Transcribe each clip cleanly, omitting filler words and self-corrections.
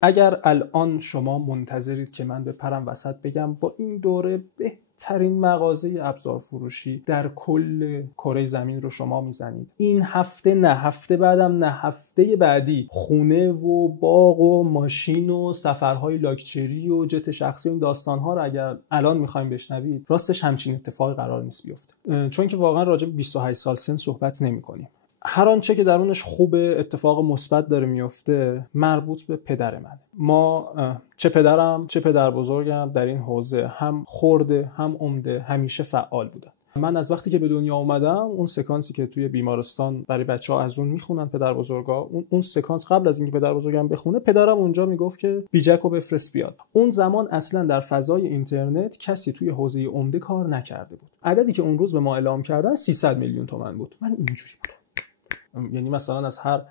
اگر الان شما منتظرید که من بپرم وسط بگم با این دوره بهترین مغازه ابزار فروشی در کل کره زمین رو شما میزنید، این هفته نه، هفته بعدم نه، هفته بعدی خونه و باغ و ماشین و سفرهای لاکچری و جت شخصی و این داستانها رو اگر الان میخوایم بشنوید، راستش همچین اتفاقی قرار نیست بیفته، چون که واقعا راجع به 28 سال سن صحبت نمی‌کنیم. هر آنچه که درونش خوبه، اتفاق مثبت داره میفته، مربوط به پدر منه. ما چه پدرم چه پدر بزرگم در این حوزه هم خرده هم عمده همیشه فعال بودن. من از وقتی که به دنیا اومدم، اون سکانسی که توی بیمارستان برای بچه‌ها از اون میخونن پدر بزرگا، اون سکانس قبل از اینکه پدر بزرگم بخونه، پدرم اونجا میگفت که بیجکو بفرست بیاد. اون زمان اصلا در فضای اینترنت کسی توی حوزه عمده کار نکرده بود. عددی که اون روز به ما اعلام کردن 300 میلیون تومان بود. من اینجوری بودم، یعنی مثلا از هر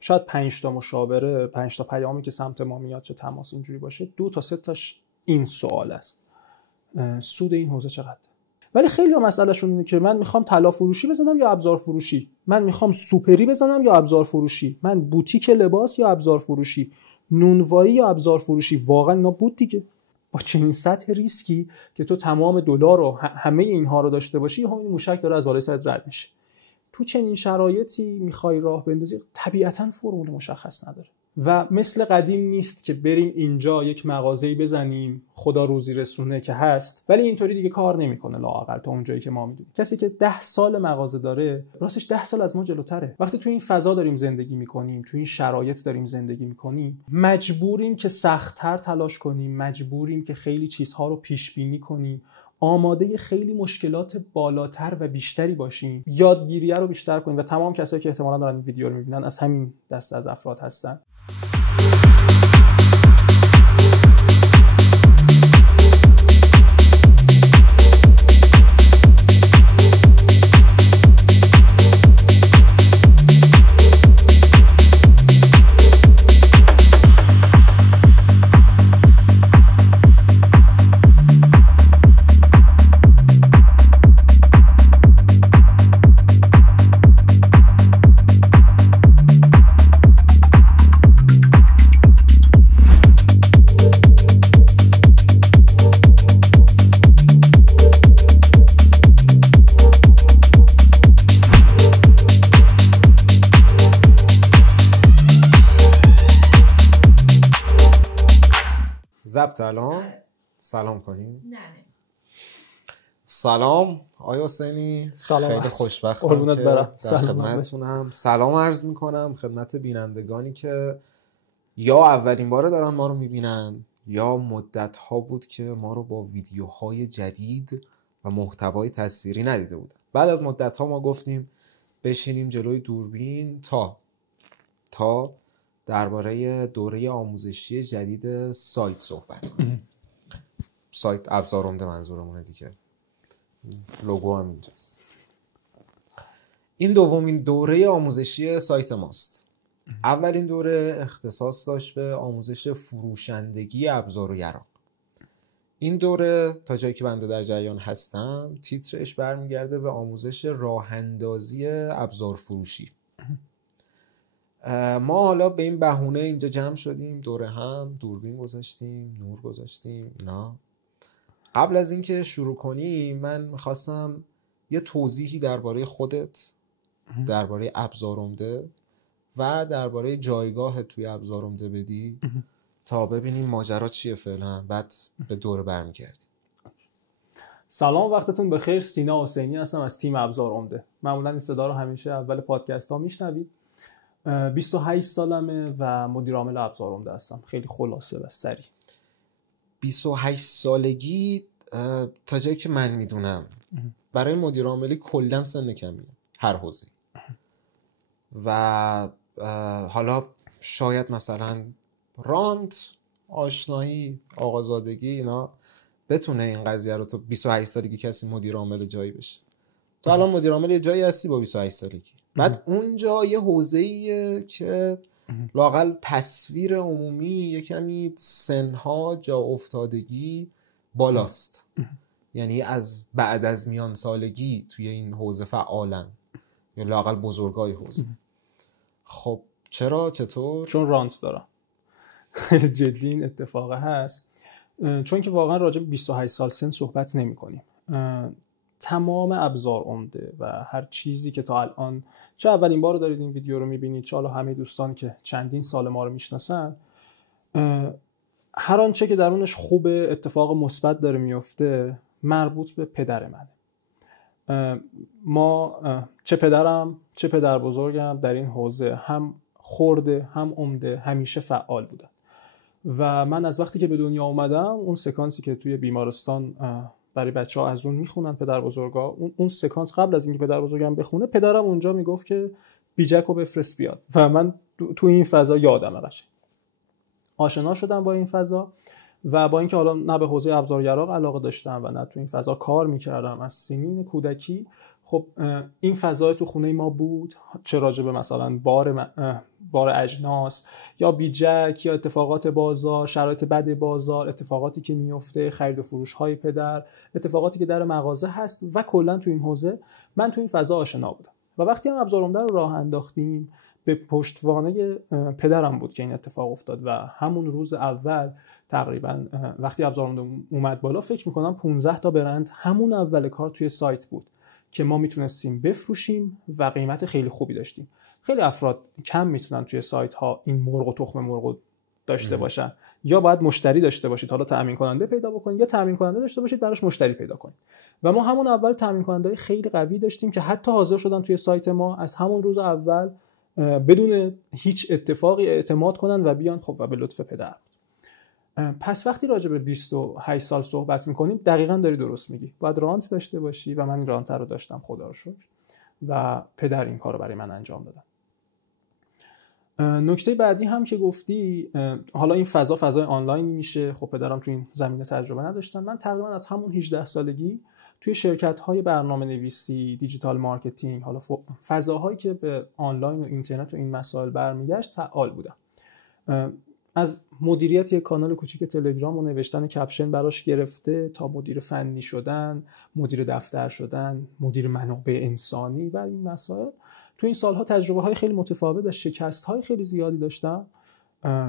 شاید 5 تا مشاوره، 5 تا پیامی که سمت ما میاد، چه تماس اینجوری باشه، 2 تا 3 تاش این سوال است: سود این حوزه چقدر؟ ولی خیلی ها مسئلهشون اینه که من میخوام طلا فروشی بزنم یا ابزار فروشی، من میخوام سوپری بزنم یا ابزار فروشی، من بوتیک لباس یا ابزار فروشی، نونوایی یا ابزار فروشی. واقعا اینا بود دیگه. با چنین سطح ریسکی که تو تمام دلار و همه اینها رو داشته باشی، همین موشک داره از بالای سرت رد میشه. تو چنین شرایطی میخوای راه بندازی، طبیعتاً فرمول مشخص نداره و مثل قدیم نیست که بریم اینجا یک مغازه‌ای بزنیم خدا روزی رسونه که هست، ولی اینطوری دیگه کار نمیکنه لااقل تا اونجایی که ما میدونیم. کسی که 10 سال مغازه داره، راستش 10 سال از ما جلوتره. وقتی تو این فضا داریم زندگی میکنیم، تو این شرایط داریم زندگی میکنیم، مجبوریم که سخت‌تر تلاش کنیم، مجبوریم که خیلی چیزها رو پیش بینی کنیم، آماده خیلی مشکلات بالاتر و بیشتری باشیم، یادگیریه رو بیشتر کنیم و تمام کسایی که احتمالاً دارن این ویدیو رو میبینن از همین دسته از افراد هستن. ضبط الان سلام کنیم. نه سلام آیا حسینی، خیلی خوشبختم که در خدمتتونم. سلام عرض میکنم خدمت بینندگانی که یا اولین باره دارن ما رو میبینن یا مدت ها بود که ما رو با ویدیوهای جدید و محتوای تصویری ندیده بودن. بعد از مدت ها ما گفتیم بشینیم جلوی دوربین تا درباره دوره آموزشی جدید سایت صحبت کنیم. سایت ابزار عمده منظورمونه دیگه، لوگو هم اینجاست. این دومین دوره آموزشی سایت ماست. اولین دوره اختصاص داشت به آموزش فروشندگی ابزار و یراق. این دوره تا جایی که بنده در جریان هستم تیترش برمیگرده به آموزش راه اندازی ابزار فروشی. ما حالا به این بهونه اینجا جمع شدیم، دوره هم دوربین گذاشتیم، نور گذاشتیم اینا. قبل از اینکه شروع کنیم من میخواستم یه توضیحی درباره خودت، درباره ابزار عمده و درباره جایگاه توی ابزار عمده بدی تا ببینیم ماجرا چیه فعلا، بعد به دوره برمیگردیم. سلام، وقتتون بخیر. سینا حسینی هستم از تیم ابزار عمده. معمولا این صدا رو همیشه اول پادکست ها میشنوید. 28 سالمه و مدیر عامل ابزار عمده هستم. خیلی خلاصه و سریع. 28 سالگی تا جایی که من میدونم برای مدیر عاملی کلا سن کمیه هر حوزه و حالا شاید مثلا رانت، آشنایی، آقازادگی اینا بتونه این قضیه رو تو 28 سالگی کسی مدیر عامل جایی بشه. تو الان مدیر عامل جایی هستی با 28 سالگی. بعد اونجا یه حوزه‌ایه که لااقل تصویر عمومی یه کمی سنها جا افتادگی بالاست، یعنی از بعد از میان سالگی توی این حوزه فعالن یا لااقل بزرگای حوزه. خب چرا؟ چطور؟ چون رانت دارم. خیلی جدی این اتفاق هست، چون که واقعا راجع به 28 سال سن صحبت نمی‌کنیم. تمام ابزار عمده و هر چیزی که تا الان چه اولین بار دارید این ویدیو رو می‌بینید، چه حالا همه دوستان که چندین سال ما رو میشناسن، هر آنچه که درونش خوب اتفاق مثبت داره میفته مربوط به پدر منه. ما چه پدرم چه پدر بزرگم در این حوزه هم خورده هم عمده همیشه فعال بودن و من از وقتی که به دنیا اومدم اون سکانسی که توی بیمارستان برای بچه‌ها از اون میخونن پدر بزرگا، اون سکانس قبل از اینکه پدر بزرگم بخونه پدرم اونجا میگفت که بیجکو بفرست بیاد و من تو این فضا یادمه قشنگ آشنا شدم با این فضا و با اینکه حالا نه به حوزه ابزارگرا علاقه داشتم و نه تو این فضا کار میکردم از سنین کودکی، خب این فضا تو خونه ما بود، چه راجع به مثلا بار اجناس یا بیجک یا اتفاقات بازار، شرایط بد بازار، اتفاقاتی که میفته، خرید و فروش های پدر، اتفاقاتی که در مغازه هست و کلا تو این حوزه من تو این فضا آشنا بودم و وقتی هم ابزار عمده رو راه انداختیم به پشتوانه پدرم بود که این اتفاق افتاد و همون روز اول تقریبا وقتی ابزار عمده اومد بالا فکر میکنم 15 تا برند همون اول کار توی سایت بود که ما میتونستیم بفروشیم و قیمت خیلی خوبی داشتیم. خیلی افراد کم میتونن توی سایت ها این مرغ و تخم مرغ داشته باشن، یا باید مشتری داشته باشید، حالا تامین کننده پیدا بکنید یا تامین کننده داشته باشید براش مشتری پیدا کنید و ما همون اول تامین کننده‌های خیلی قوی داشتیم که حتی حاضر شدن توی سایت ما از همون روز اول بدون هیچ اتفاقی اعتماد کنن و بیان خب و به لطف پدر. پس وقتی راجع به 28 سال صحبت میکنیم دقیقاً داری درست میگی، باید رانت داشته باشی و من این رانت رو داشتم خدا رو شکر و پدر این کار رو برای من انجام دادن. نکته بعدی هم که گفتی، حالا این فضای آنلاین میشه، خب پدرم تو این زمینه تجربه نداشتن. من تقریبا از همون 18 سالگی توی شرکت‌های برنامه‌نویسی، دیجیتال مارکتینگ، حالا فضاهایی که به آنلاین و اینترنت و این مسائل برمیگشت فعال بودم. از مدیریت یک کانال کوچیک تلگرام و نوشتن کپشن براش گرفته تا مدیر فنی شدن، مدیر دفتر شدن، مدیر منابع انسانی و این مسائل، تو این سالها تجربه‌های خیلی متفاوت و شکست‌های خیلی زیادی داشتم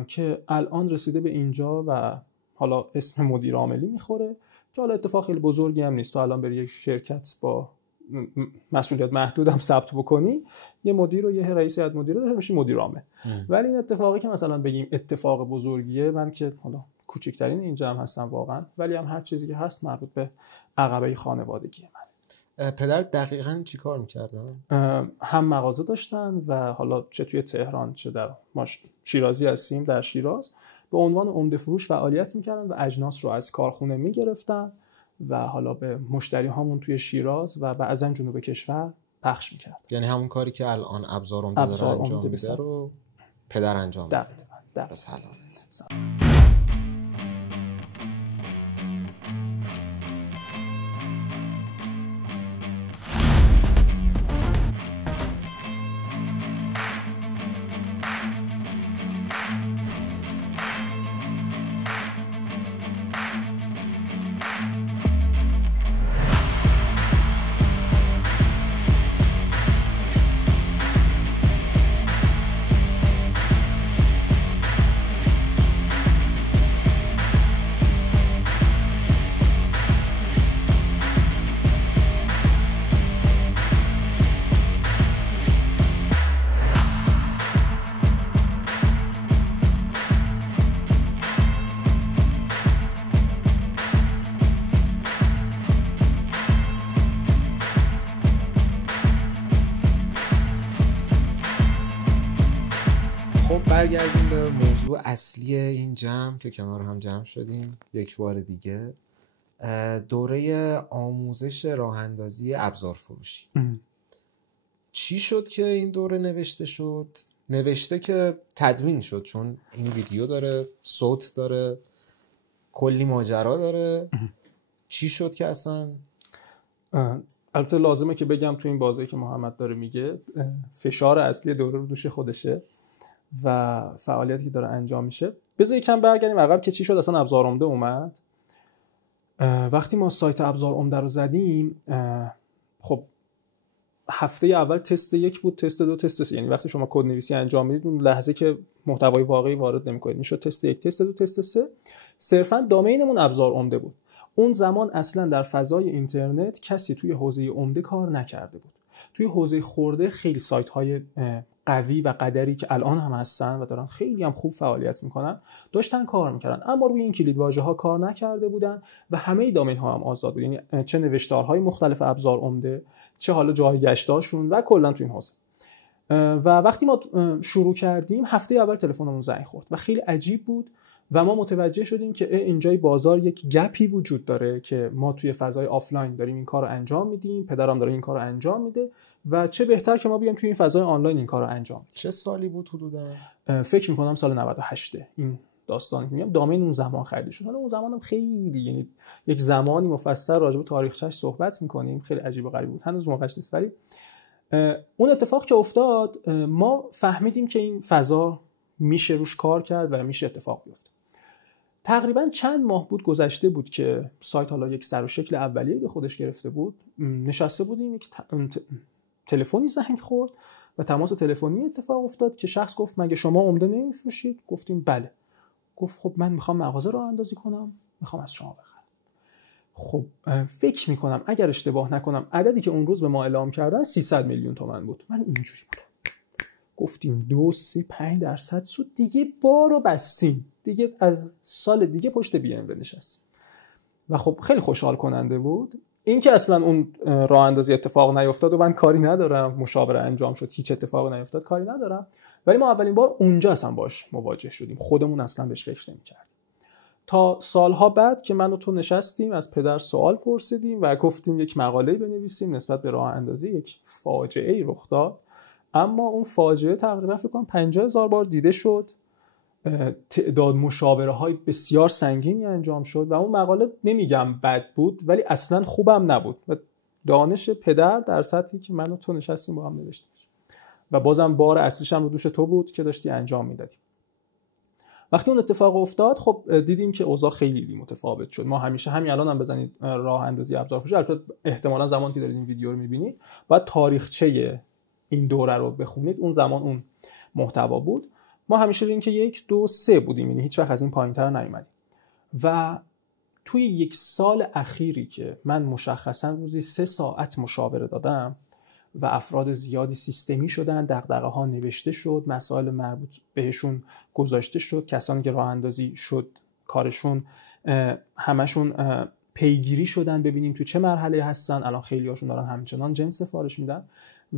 که الان رسیده به اینجا و حالا اسم مدیر عاملی میخوره که حالا اتفاق خیلی بزرگی هم نیست. تو الان بری یک شرکت با مسئولیت محدود هم ثبت بکنی، یه مدیر و یه رئیس هیئت مدیره داشته باشی مدیر عامل. ولی این اتفاقی که مثلا بگیم اتفاق بزرگیه، من که حالا کوچکترین اینجا هم هستم واقعا، ولی هم هر چیزی که هست مربوط به عقبه خانوادگی من. پدر دقیقاً چی کار می‌کردن؟ هم مغازه داشتن و حالا چه توی تهران چه در ما شیرازی هستیم در شیراز به عنوان عمده فروش فعالیت می‌کردن و اجناس رو از کارخونه می‌گرفتن و حالا به مشتری هامون توی شیراز و بعضا جنوب کشور پخش می‌کرد. یعنی همون کاری که الان ابزار عمده داره انجام میده رو پدر انجام میده. در سلامت. برگردیم به موضوع اصلی این جمع که کنار هم جمع شدیم یک بار دیگه، دوره آموزش راه اندازی ابزار فروشی. چی شد که این دوره نوشته شد؟ نوشته که تدوین شد، چون این ویدیو داره، صوت داره، کلی ماجرا داره. چی شد که اصلا؟ البته لازمه که بگم تو این بازی که محمد داره میگه فشار اصلی دوره رو دوش خودشه و فعالیتی که داره انجام میشه. بذار یکم برگردیم عقب که چی شد اصلا ابزار عمده اومد. وقتی ما سایت ابزار عمده رو زدیم، خب هفته اول تست 1 بود، تست 2، تست 3. یعنی وقتی شما کد نویسی انجام میدید اون لحظه که محتوای واقعی وارد نمی‌کنید میشد تست 1، تست 2، تست 3. صرفا دامینمون ابزار عمده بود. اون زمان اصلا در فضای اینترنت کسی توی حوزه عمده کار نکرده بود. توی حوزه خرده خیلی سایت‌های قوی و قدری که الان هم هستن و دارن خیلی هم خوب فعالیت میکنن داشتن کار میکردن، اما روی این کلید واژه‌ها کار نکرده بودن و همه دامین‌ها هم آزاد بود. یعنی چه نوشتارهای مختلف ابزار عمده، چه حالا جایگشتاشون و کلا تو این حوزه. و وقتی ما شروع کردیم هفته اول تلفنمون زنگ خورد و خیلی عجیب بود و ما متوجه شدیم که اینجای بازار یک گپی وجود داره که ما توی فضای آفلاین داریم این کارو انجام میدیم، پدرم داره این کارو انجام میده و چه بهتر که ما بیایم توی این فضای آنلاین این کارو انجام بدیم. چه سالی بود حدودا؟ فکر می‌کنم سال 98 این داستانی که میگم. دامین اون زمان خریده شد. حالا اون زمانم خیلی، یعنی یک زمانی مفصل راجع به تاریخچه‌اش صحبت می‌کنیم، خیلی عجیب و غریب بود، هنوز موقعش نیست. ولی اون اتفاق که افتاد ما فهمیدیم که این فضا میشه روش کار کرد و میشه اتفاق بیفته. تقریبا چند ماه بود گذشته بود که سایت حالا یک سر و شکل اولیه به خودش گرفته بود. نشسته بودیم، یک تلفنی زنگ خورد و تماس تلفنی اتفاق افتاد که شخص گفت مگه شما عمده نمیفروشید؟ گفتیم بله. گفت خب من میخوام مغازه راه اندازی کنم، میخوام از شما بخرم. خب فکر میکنم اگر اشتباه نکنم عددی که اون روز به ما اعلام کردن 300 میلیون تومان بود. من اینجوری بودم، گفتیم 2-3-5% سود دیگه، بارو بستیم دیگه، از سال دیگه پشت بی ام نشست. و خب خیلی خوشحال کننده بود. این که اصلا اون راه اندازی اتفاق نیفتاد و من کاری ندارم، مشاوره انجام شد، هیچ اتفاقی نیفتاد، کاری ندارم، ولی ما اولین بار اونجا اصلا باش مواجه شدیم، خودمون اصلا بهش فکر نمی‌کردیم. تا سالها بعد که من و تو نشستیم از پدر سوال پرسیدیم و گفتیم یک مقاله بنویسیم نسبت به راه اندازی، یک فاجعه‌ای رخ داد، اما اون فاجعه تقریبا فکر کنم 50,000 بار دیده شد، تعداد مشاوره‌های بسیار سنگینی انجام شد و اون مقاله نمیگم بد بود ولی اصلا خوبم نبود و دانش پدر در سطحی که من و تو نشستیم با هم نوشتیم و بازم بار اصلیش هم رو دوش تو بود که داشتی انجام میدادی. وقتی اون اتفاق افتاد خب دیدیم که اوضاع خیلی متفاوت شد. ما همیشه همین الان هم بزنید راه اندازی ابزار فروشی، البته احتمالاً زمانی که دارید این ویدیو رو می‌بینید باید تاریخچه این دوره رو بخونید، اون زمان اون محتوا بود. ما همیشه رینک 1 2 3 بودیم، یعنی هیچ وقت از این پایین‌تر نیومدیم. و توی یک سال اخیری که من مشخصاً روزی 3 ساعت مشاوره دادم و افراد زیادی سیستمی شدن، دغدغه‌ها نوشته شد، مسائل مربوط بهشون گذاشته شد، کسانی که راه اندازی شد کارشون همشون پیگیری شدن ببینیم تو چه مرحله هستن، الان خیلی هاشون دارن همچنان جنس سفارش میدن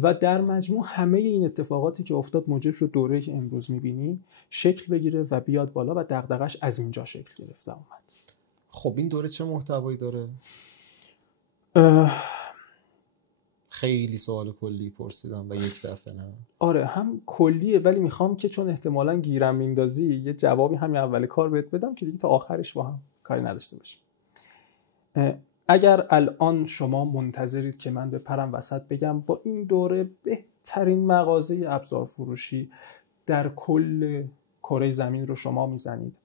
و در مجموع همه این اتفاقاتی که افتاد موجب شد دوره‌ای که امروز می‌بینی شکل بگیره و بیاد بالا و دغدغش از اینجا شکل گرفته اومد. خب این دوره چه محتوایی داره؟ خیلی سوال کلی پرسیدم و یک دفعه نه. آره هم کلیه ولی میخوام که چون احتمالاً گیرم میندازی یه جوابی همین اول کار بهت بدم که دیگه تا آخرش با هم کاری نداشته باشیم. اگر الان شما منتظرید که من بپرم وسط بگم با این دوره بهترین مغازه ابزار فروشی در کل کره زمین رو شما میزنید،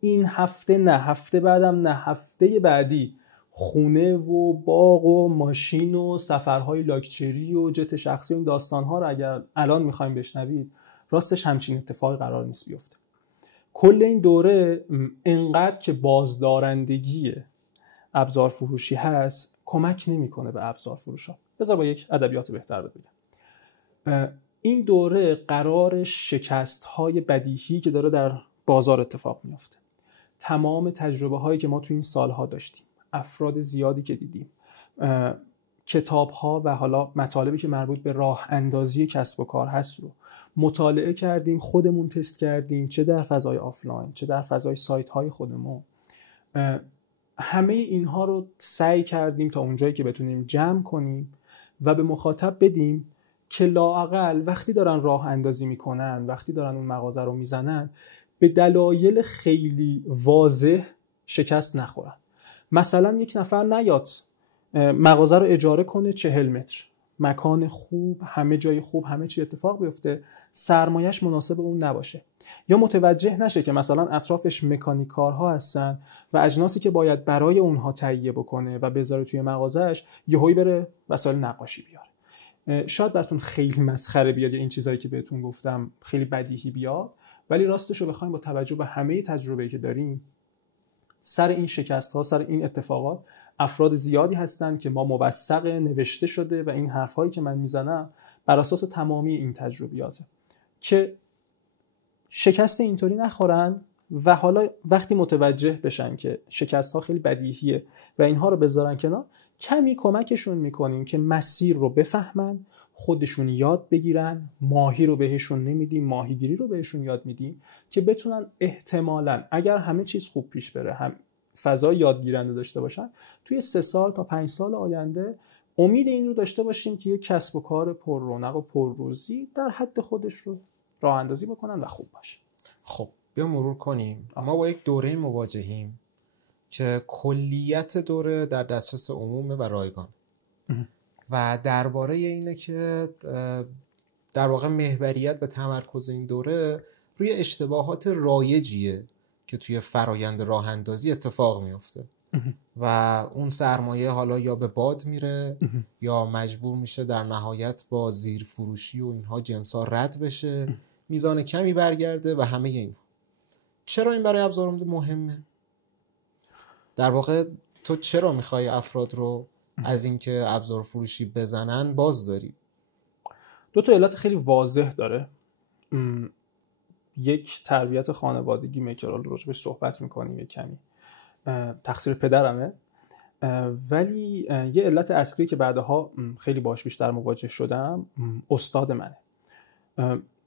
این هفته نه، هفته بعدم نه، هفته بعدی خونه و باغ و ماشین و سفرهای لاکچری و جت شخصی و این داستانها رو اگر الان میخوایم بشنوید راستش همچین اتفاقی قرار نیست بیفته. کل این دوره انقدر که بازدارندگی ابزار فروشی هست کمک نمیکنه به ابزار فروشا. بذار با یک ادبیات بهتر بگم، این دوره قرار شکست‌های بدیهی که داره در بازار اتفاق میفته، تمام تجربه هایی که ما تو این سالها داشتیم، افراد زیادی که دیدیم، کتاب‌ها و حالا مطالبی که مربوط به راه اندازی کسب و کار هست رو مطالعه کردیم، خودمون تست کردیم، چه در فضای آفلاین چه در فضای سایت‌های خودمون. همه اینها رو سعی کردیم تا اونجایی که بتونیم جمع کنیم و به مخاطب بدیم که لااقل وقتی دارن راه اندازی میکنن، وقتی دارن اون مغازه رو میزنن، به دلایل خیلی واضح شکست نخورن. مثلا یک نفر نیاد مغازه رو اجاره کنه 40 متر، مکان خوب، همه جای خوب، همه چی اتفاق بیفته، سرمایش مناسب اون نباشه، یا متوجه نشه که مثلا اطرافش مکانیکارها هستن و اجناسی که باید برای اونها تهیه بکنه و بذاره توی مغازهش یهویی بره وسایل نقاشی بیاره. شاید براتون خیلی مسخره بیاد یا این چیزایی که بهتون گفتم خیلی بدیهی بیاد، ولی راستش رو بخوایم با توجه به همه تجربه‌ای که داریم سر این شکست‌ها، سر این اتفاقات افراد زیادی هستن که ما موثق نوشته شده و این حرف‌هایی که من میزنم بر اساس تمامی این تجربیاته که شکست اینطوری نخورن و حالا وقتی متوجه بشن که شکست‌ها خیلی بدیهیه و اینها رو بذارن کنار، کمی کمکشون میکنیم که مسیر رو بفهمن، خودشون یاد بگیرن. ماهی رو بهشون نمیدیم، ماهیگیری رو بهشون یاد میدیم که بتونن احتمالاً اگر همه چیز خوب پیش بره، هم فضای یادگیرنده داشته باشن، توی 3 سال تا 5 سال آینده امید این رو داشته باشیم که یک کسب و کار پر رونق و پر روزی در حد خودش رو راه اندازی بکنن و خوب باشه. خب بیا مرور کنیم. ما با یک دوره مواجهیم که کلیت دوره در دسترس عمومه و رایگان و درباره اینه که در واقع محوریت و تمرکز این دوره روی اشتباهات رایجیه که توی فرایند راه اندازی اتفاق میفته و اون سرمایه حالا یا به باد میره یا مجبور میشه در نهایت با زیر فروشی و اینها جنسا رد بشه، میزان کمی برگرده و همه این. چرا این برای ابزار عمده مهمه؟ در واقع تو چرا میخوای افراد رو از اینکه ابزار فروشی بزنن باز داری؟ 2 علت خیلی واضح داره. یک، تربیت خانوادگی میکرال رو بهش صحبت میکنیم یک کمی، تقصیر پدرمه، ولی یه علت اصلی که بعدها خیلی باش بیشتر مواجه شدم استاد منه.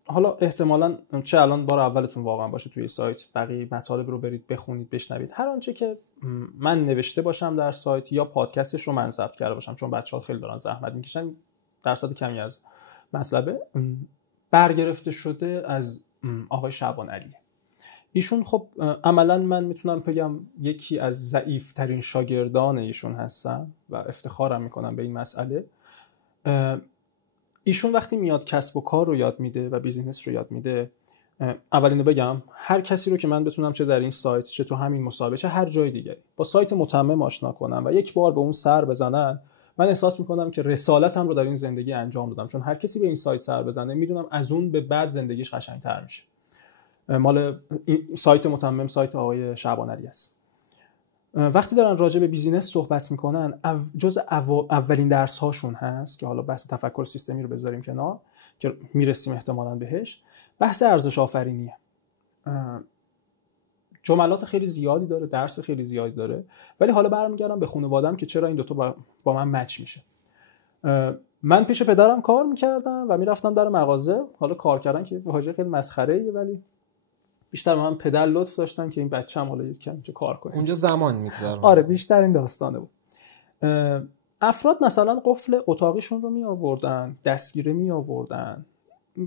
حالا احتمالاً چه الان بار اولتون واقعا باشه توی سایت بقیه مطالب رو برید بخونید بشنوید، هر آنچه که من نوشته باشم در سایت یا پادکستش رو من ضبط کرده باشم، چون بچه‌ها خیلی دارن زحمت میکشن، درصد کمی از مطلبه برگرفته شده از آقای شعبان علیه. ایشون خب عملاً من میتونم بگم یکی از ضعیف‌ترین شاگردان ایشون هستم و افتخارم میکنم به این مسئله. ایشون وقتی میاد کسب و کار رو یاد میده و بیزینس رو یاد میده، اولینو بگم هر کسی رو که من بتونم چه در این سایت چه تو همین مسابقه چه هر جای دیگری با سایت متمم آشنا کنم و یک بار به اون سر بزنن، من احساس میکنم که رسالتم رو در این زندگی انجام دادم، چون هر کسی به این سایت سر بزنه میدونم از اون به بعد زندگیش قشنگتر میشه. مال سایت متمم سایت آقای شعبان علی است. وقتی دارن راجع به بیزینس صحبت میکنن جز اولین درس هاشون هست که حالا بحث تفکر سیستمی رو بذاریم کنار که میرسیم احتمالاً بهش، بحث ارزش آفرینیه. جملات خیلی زیادی داره، درس خیلی زیادی داره، ولی حالا برمیگردم به خانواده‌ام که چرا این دوتا با من مچ میشه. من پیش پدرم کار میکردم و میرفتم در مغازه، حالا کار کردن که واژه خیلی مسخره‌ایه ولی بیشتر من پدر لطف داشتم که این بچه‌م حالا یکم چه کار کنه، اونجا زمان میگذره. آره بیشتر این داستانه بود. افراد مثلا قفل اتاقیشون رو می آوردن، دستگیره می آوردن،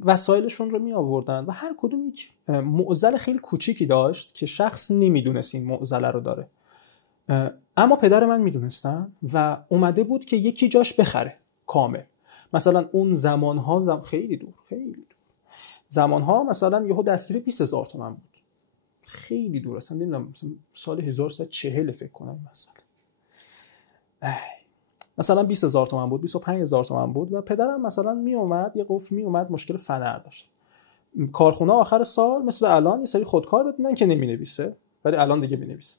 وسایلشون رو می آوردن و هر کدوم یک معضل خیلی کوچیکی داشت که شخص نمیدونست این معضل رو داره، اما پدر من میدونستن و اومده بود که یکی جاش بخره کامل. مثلا اون زمانها خیلی دور زمانها مثلا یهو دستگیره 20000 تومان بود، خیلی دور، اصلا نمیدونم سال 1140 فکر کنم مثلا 20000 تومان بود، 25000 تومان بود و پدرم مثلا می اومد یه قفل می اومد مشکل فنر داشت. کارخونه آخر سال مثل الان یه سری خودکار بدونن که نمینویسه ولی الان دیگه بنویسه.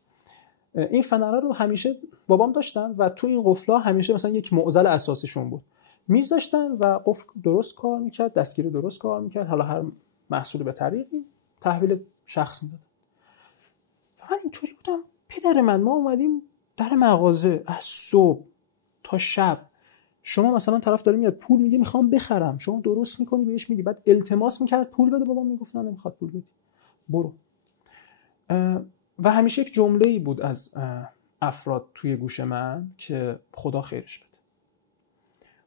این فنره رو همیشه بابام داشتن و تو این قفلا همیشه مثلا یک معضل اساسیشون بود، میز داشتن و قفل درست کار میکرد، دستگیره درست کار میکرد، حالا هر محصول به طریقی تحویل شخص میدادن. من اینطوری بودم پدر من ما اومدیم در مغازه از صبح تا شب، شما مثلا طرف داره میاد پول میگه میخوام بخرم، شما درست میکنی بهش میگی، بعد التماس میکرد پول بده، بابام میگفت نه نمیخواد پول بدی برو. و همیشه یک جمله‌ای بود از افراد توی گوش من که خدا خیرش بده.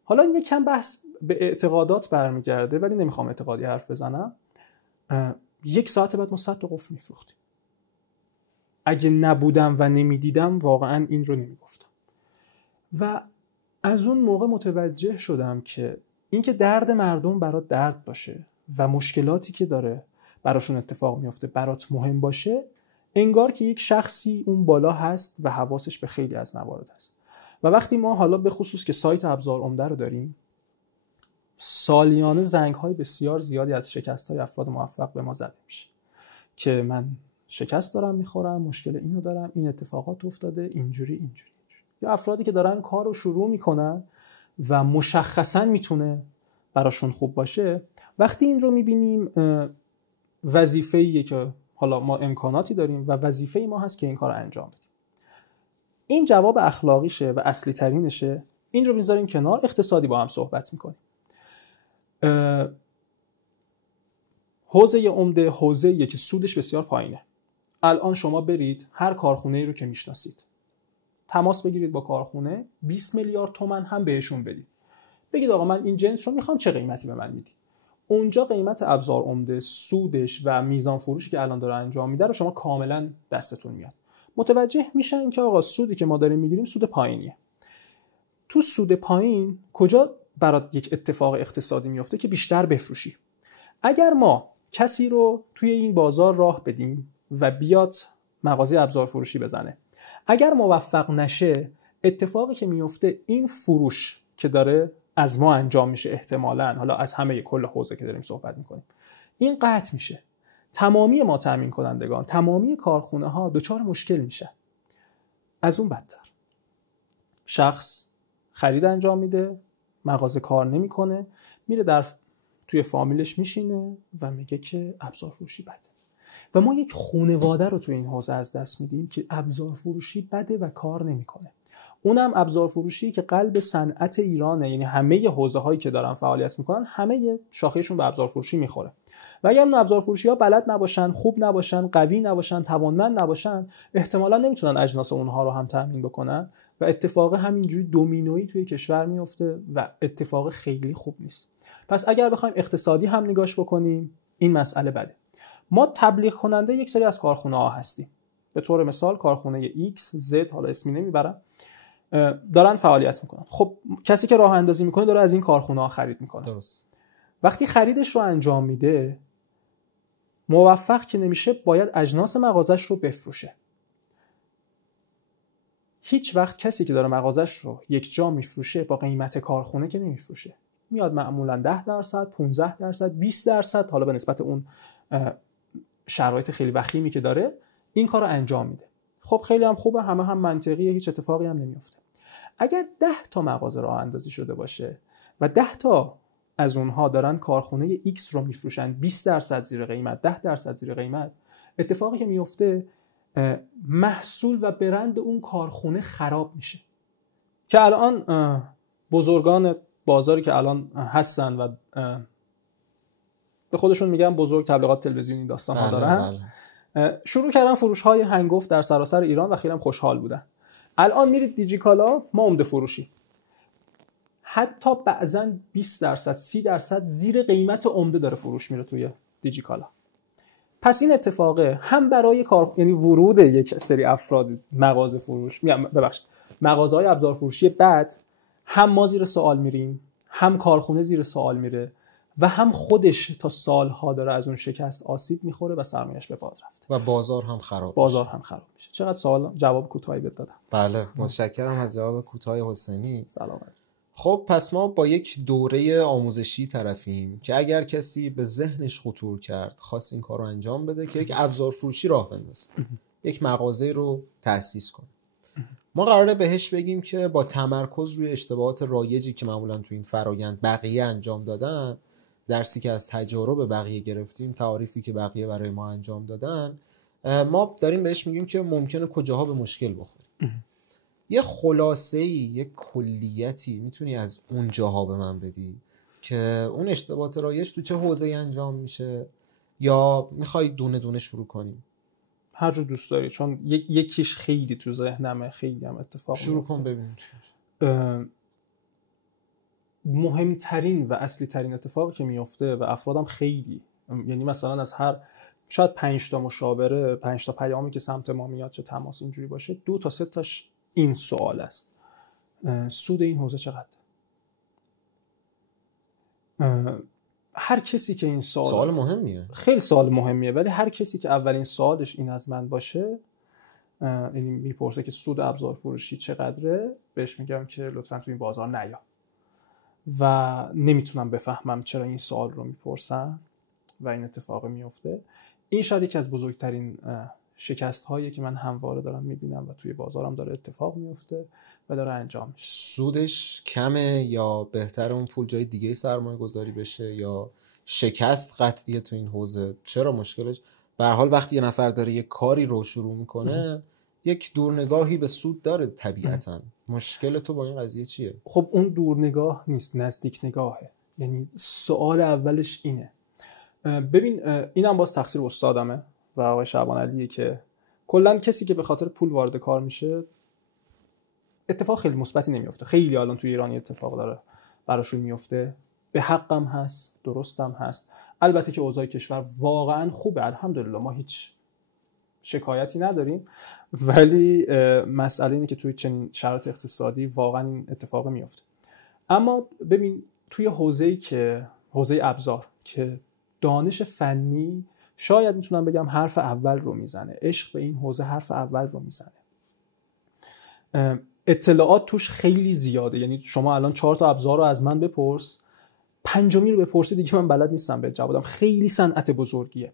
حالا این یکم بحث به اعتقادات برمیگرده ولی نمیخوام اعتقادی حرف بزنم. 1 ساعت بعد ما 100 تا قفل میفروختیم. اگه نبودم و نمیدیدم واقعا این رو نمیگفتم. و از اون موقع متوجه شدم که اینکه درد مردم برات درد باشه و مشکلاتی که داره براشون اتفاق میفته برات مهم باشه، انگار که یک شخصی اون بالا هست و حواسش به خیلی از موارد هست. و وقتی ما حالا به خصوص که سایت ابزار عمده رو داریم سالیانه زنگ‌های بسیار زیادی از شکست‌های افراد موفق به ما زده میشه که من شکست دارم میخورم، مشکل اینو دارم، این اتفاقات افتاده، اینجوری. یا افرادی که دارن کار رو شروع میکنن و مشخصاً میتونه براشون خوب باشه، وقتی این رو میبینیم وظیفه‌ایه که حالا ما امکاناتی داریم و وظیفه ما هست که این کار رو انجام بدیم. این جواب اخلاقیشه و اصلی ترینشه. این رو میذاریم کنار، اقتصادی با هم صحبت میکنیم. حوزه عمده حوزه‌ایه که سودش بسیار پایینه. الان شما برید هر کارخونه‌ای رو که میشناسید تماس بگیرید با کارخونه، 20 میلیارد تومان هم بهشون بدید. بگید آقا من این جنس رو میخوام، چه قیمتی به من میدی؟ اونجا قیمت ابزار عمده، سودش و میزان فروشی که الان داره انجام میده رو شما کاملا دستتون میاد. متوجه میشن که آقا سودی که ما داریم میگیریم سود پایینیه. تو سود پایین کجا برات یک اتفاق اقتصادی میفته که بیشتر بفروشی؟ اگر ما کسی رو توی این بازار راه بدیم و بیاد مغازه ابزار فروشی بزنه، اگر موفق نشه، اتفاقی که میفته این فروش که داره از ما انجام میشه، احتمالاً حالا از همه کل حوزه که داریم صحبت میکنیم، این قطع میشه. تمامی ما تامین کنندگان، تمامی کارخونه ها دچار مشکل میشه. از اون بدتر شخص خرید انجام میده، مغازه کار نمیکنه، میره توی فامیلش میشینه و میگه که ابزار فروشی بده. و ما یک خانواده رو توی این حوزه از دست میدیم که ابزار فروشی بده و کار نمیکنه. اونم ابزار فروشی که قلب صنعت ایرانه، یعنی همه حوزه هایی که دارن فعالیت میکنن همه شاخهشون به ابزار فروشی میخوره. و اگر اون ابزار فروشی ها بلد نباشن، خوب نباشن، قوی نباشن، توانمند نباشن، احتمالاً نمیتونن اجناس اونها رو هم تامین بکنن و اتفاق همینجوری دومینویی توی کشور میفته و اتفاق خیلی خوب نیست. پس اگر بخوایم اقتصادی هم نگاش بکنیم، این مسئله بده. ما تبلیغ کننده یک سری از کارخونه ها هستیم. به طور مثال کارخونه X، Z، حالا اسمی نمیبرم، دارن فعالیت میکنن. خب کسی که راه اندازی میکنه داره از این کارخونه ها خرید میکنه. درست. وقتی خریدش رو انجام میده، موفق که نمیشه، باید اجناس مغازش رو بفروشه. هیچ وقت کسی که داره مغازش رو یک جا میفروشه با قیمت کارخونه که نمیفروشه. میاد معمولا 10%، 15%، 20%، حالا به نسبت اون شرایط خیلی وخیمی که داره این کار رو انجام میده. خب خیلی هم خوبه، همه هم منطقیه، هیچ اتفاقی هم نمیفته. اگر 10 تا مغازه راه اندازی شده باشه و 10 تا از اونها دارن کارخونه X رو میفروشن 20% زیر قیمت، 10% زیر قیمت، اتفاقی که میفته محصول و برند اون کارخونه خراب میشه. که الان بزرگان بازاری که الان هستن و به خودشون میگن بزرگ، تبلیغات تلویزیونی داستان ها دارن، شروع کردن فروش های هنگفت در سراسر ایران و خیلی هم خوشحال بودن. الان میرید دیجیکالا، ما عمده فروشی، حتی بعضن 20%، 30% زیر قیمت عمده داره فروش میره توی دیجیکالا. پس این اتفاقه هم برای یعنی ورود یک سری افراد مغازه فروش، مغازه های ابزار فروشی بعد، هم ما زیر سوال میریم، هم کارخونه زیر سوال میره و هم خودش تا سالها داره از اون شکست آسیب میخوره و سرمایه‌اش به باد رفته و بازار هم خراب میشه. چقدر سوال جواب کوتاهی بهت دادم. بله، متشکرم از جواب کوتاه حسینی. سلامت. خب پس ما با یک دوره آموزشی طرفیم که اگر کسی به ذهنش خطور کرد، خواست این کار رو انجام بده که یک ابزار فروشی راه بندازه، یک مغازه رو تأسیس کنه، ما قراره بهش بگیم که با تمرکز روی اشتباهات رایجی که معمولا تو این فرآیند بقیه انجام دادن، درسی که از تجارب بقیه گرفتیم، تعاریفی که بقیه برای ما انجام دادن، ما داریم بهش میگیم که ممکنه کجاها به مشکل بخوریم. یه خلاصه‌ای، یه کلیتی میتونی از اون جاها به من بدی که اون اشتباهات رایج تو چه حوزه‌ای انجام میشه، یا میخوای دونه دونه شروع کنیم؟ هر جور دوست داری، چون یکیش خیلی تو ذهنمه، خیلی هم اتفاق شروع کن ببینیم. مهمترین و اصلی ترین اتفاقی که میفته و افرادم خیلی، یعنی مثلا از هر شاید 5 تا مشاوره، 5 تا پیامی که سمت ما میاد، چه تماس اینجوری باشه، 2 تا 3 تاش این سوال است: سود این حوزه چقدر؟ هر کسی که این سوال مهمیه، خیلی سوال مهمیه، ولی هر کسی که اولین سوالش این از من باشه، یعنی میپرسه که سود ابزار فروشی چقدره، بهش میگم که لطفاً تو این بازار نیا. و نمیتونم بفهمم چرا این سوال رو میپرسن و این اتفاق میفته. این شاید یکی از بزرگترین شکست هایی که من همواره دارم میبینم و توی بازارم داره اتفاق میفته و داره انجام میشه. سودش کمه یا بهتره اون پول جای دیگه سرمایه گذاری بشه یا شکست قطعیه تو این حوزه؟ چرا مشکلش به هر حال وقتی یه نفر داره یه کاری رو شروع میکنه یک دورنگاهی به سود داره طبیعتاً. مشکل تو با این قضیه چیه؟ خب اون دورنگاه نیست، نزدیک نگاهه. یعنی سوال اولش اینه. ببین اینم باز تقصیر استادمه و آقای شعبان علیه که کلا کسی که به خاطر پول وارد کار میشه اتفاق خیلی مثبتی نمیفته. خیلی الان توی ایران اتفاق داره براشون میفته، به حقم هست، درستم هست. البته که اوضاع کشور واقعا خوبه، الحمدلله، ما هیچ شکایتی نداریم، ولی مسئله اینه که توی چنین شرایط اقتصادی واقعا این اتفاق میفته. اما ببین توی حوزه‌ای که حوزه ابزار که دانش فنی شاید میتونم بگم حرف اول رو میزنه، عشق به این حوزه حرف اول رو میزنه، اطلاعات توش خیلی زیاده. یعنی شما الان 4 تا ابزار رو از من بپرس، 5می رو بپرسی دیگه من بلد نیستم به جوابم. خیلی صنعت بزرگیه.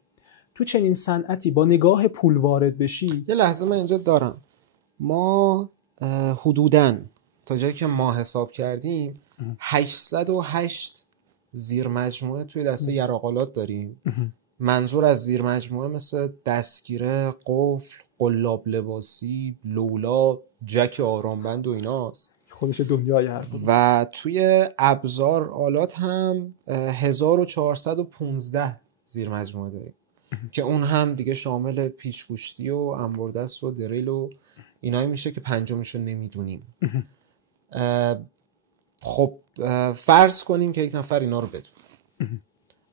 تو چنین صنعتی با نگاه پول وارد بشی. یه لحظه من اینجا دارم، ما حدوداً تا جایی که ما حساب کردیم 808 زیر مجموعه توی دسته یراقالات داریم. منظور از زیر مجموعه مثل دستگیره، قفل، قلاب لباسی، لولا، جک آرامبند و ایناست. خودش دنیای حرف. و توی ابزار آلات هم 1415 زیر مجموعه داریم که اون هم دیگه شامل پیچگوشتی و انبردست و دریل و اینایی میشه که 5میشو نمیدونیم. خب فرض کنیم که یک نفر اینا رو بدونه،